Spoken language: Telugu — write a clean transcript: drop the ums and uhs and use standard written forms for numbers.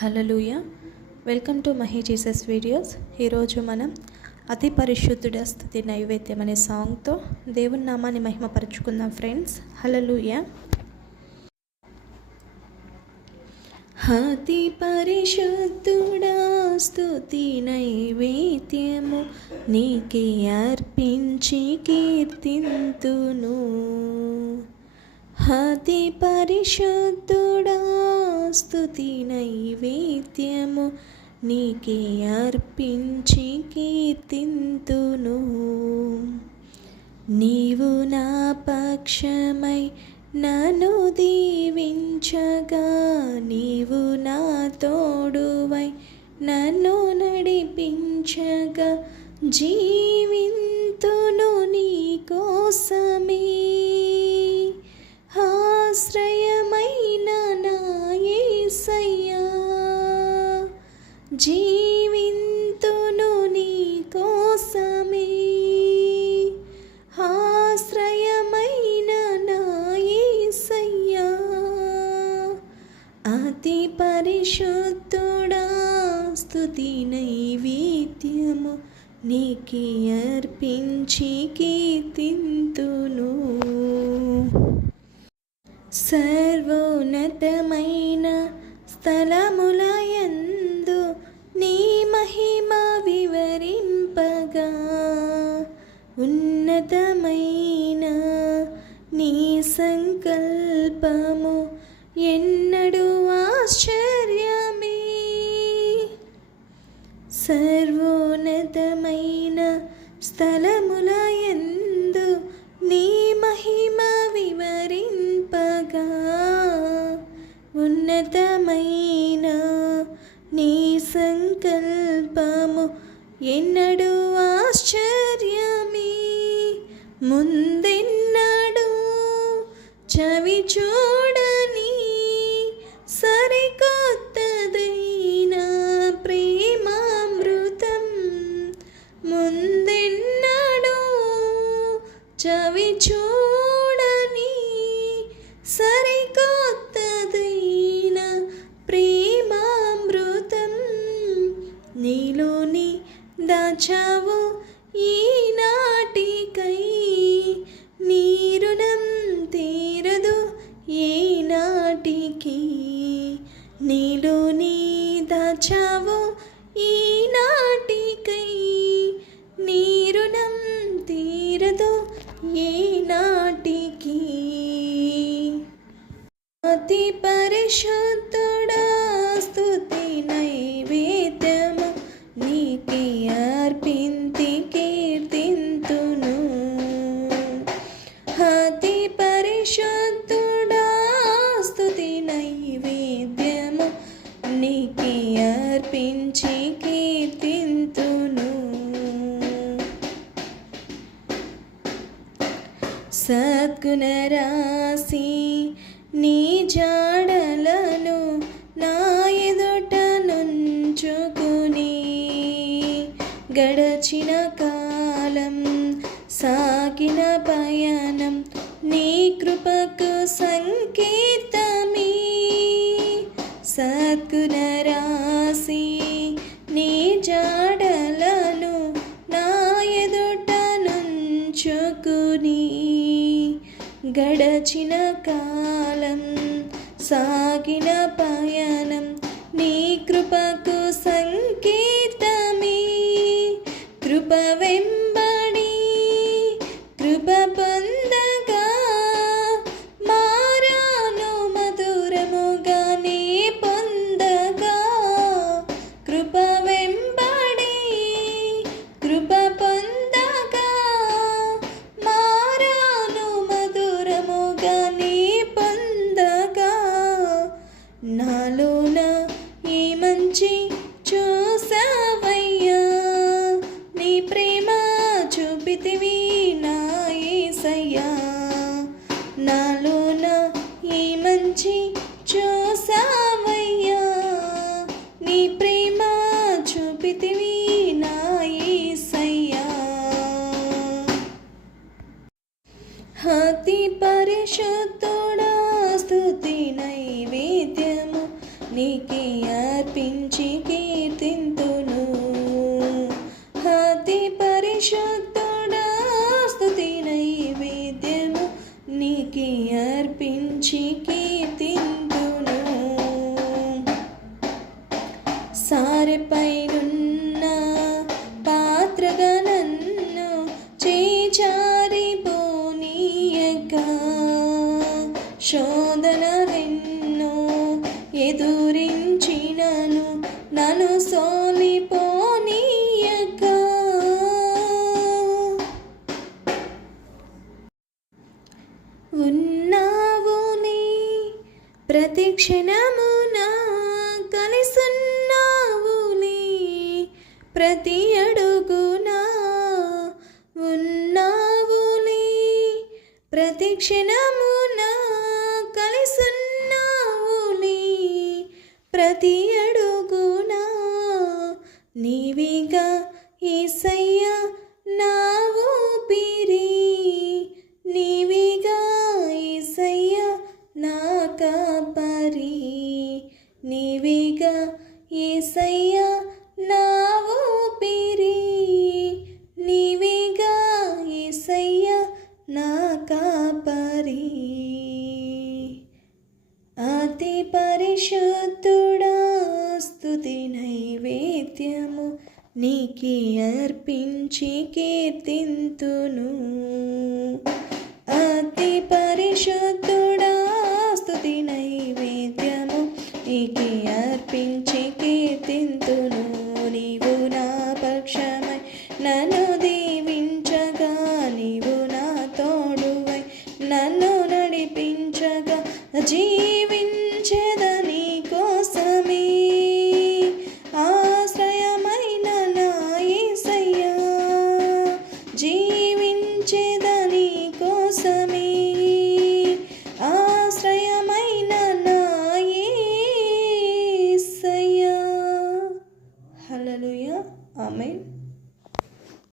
Hallelujah. Welcome to Mahi Jesus videos. ఈరోజు మనం అతి పరిశుద్ధుడ స్తుతి నైవేద్యం అనే సాంగ్తో దేవుని నామాన్ని మహిమపరుచుకుందాం ఫ్రెండ్స్. హల్లెలూయా. అతి పరిశుద్ధుడా స్తుతి నైవేద్యము నీకే అర్పించి కీర్తింతును. అతి పరిశుద్ధుడా స్తుతి నైవేద్యము నీకే అర్పించి కీర్తింతును. నీవు నా పక్షమై నన్ను దీవించగా, నీవు నా తోడువై నన్ను నడిపించగా, జీవింతును నీ కోసమే. ఆశ్రయమైన నా యేసయ్యా, జీవింతును నీ కోసమే. ఆశ్రయమైన నా యేసయ్యా, అతి పరిశుద్ధుడా స్తుతి నైవేద్యము నీకే అర్పించి కీర్తింతును. సర్వోన్నతమైన స్థలములయందు నీ మహిమ వివరింపగా, ఉన్నతమైన నీ సంకల్పము ఎన్నడూ ఆశ్చర్యమే. సర్వోన్నతమైన స్థలములయందు నీ మహిమ వివరింపగా, ఉన్నతమైన నీ సంకల్పము ఎన్నడూ ఆశ్చర్యమే. ముందెన్నడూ చవి చూడని సరికొత్తదైన ప్రేమామృతం, ముందెన్నడూ చవి చూడని సరికొత్తదైన ప్రేమామృతం, నీలోని దాచావు ఈనాటికై. నీ రుణం తీరదు ఏనాటికి, నీలోని దాచావు ఈనాటికై. నీ రుణం తీరదు ఏనాటికి. అతి పరిశుద్ధుడా స్తుతి నైవేద్యము నీకే అర్పించి కీర్తింతును. అతి పరిశుద్ధుడా స్తుతి నైవేద్యము నీకే అర్పించి కీర్తింతును. సద్గుణరాశి నీ జాడలను నా ఎదుట నుంచుకుని, గడచిన కాలం సాగిన పయనం నీ కృపకు సంకేతమే. సద్గుణరాశి నీ జాడలను నా ఎదుట నుంచుకుని, గడచిన కాలం సాగిన పయనం నీ కృపకు సంకేతమే. కృప వెంబడి కృప పొందగా, మారాను మధురముగా నీ పొందగా. కృప వెంబడి కృప పొందగా, మారాను మధురముగా నీ పొందగా. నాలోన ఈ మంచి చూసావయ్యా, నీ ప్రేమ చూపితివి నా యేసయ్యా. నాలోన ఈ మంచి చూసావయ్యా, నీ ప్రేమ చూపితివి నా యేసయ్యా. అతి పరిశుద్ధుడా స్తుతి నైవేద్యము నీకే అర్పించి కీర్తింతును. అతి పరిశుద్ధుడా స్తుతి నైవేద్యము నీకే అర్పించి కీర్తింతును. సారెపైనున్న పాత్రగా నన్ను చేచారిపోనీయక, శోధనలెన్నో ఎదురించినను నన్ను సోలిపోనీయక, ఉన్నావుని ప్రతి క్షణమున కలిసున్నావుని ప్రతి అడుగునా, ఉన్నావుని ప్రతి క్షణమున కలిసున్నావుని ప్రతి అడుగునా, నీవిగా యేసయ్యా నా ఊపిరి, నీవిగా యేసయ్యా నా కాపరి, నీవిగా యేసయ్యా నా ఊపిరి, నీవిగా యేసయ్యా నా కాపరి. అతి పరిశుద్ధుడా స్తుతి నైవేద్యము నీకే అర్పించి కీర్తింతును. అతి పరిశుద్ధుడా స్తుతి నైవేద్యము నీకే అర్పించి కీర్తింతును. నీవు నా పక్షమై నన్ను దీవించగా, నీవు నా తోడువై నన్ను నడిపించగా, జీవించెదను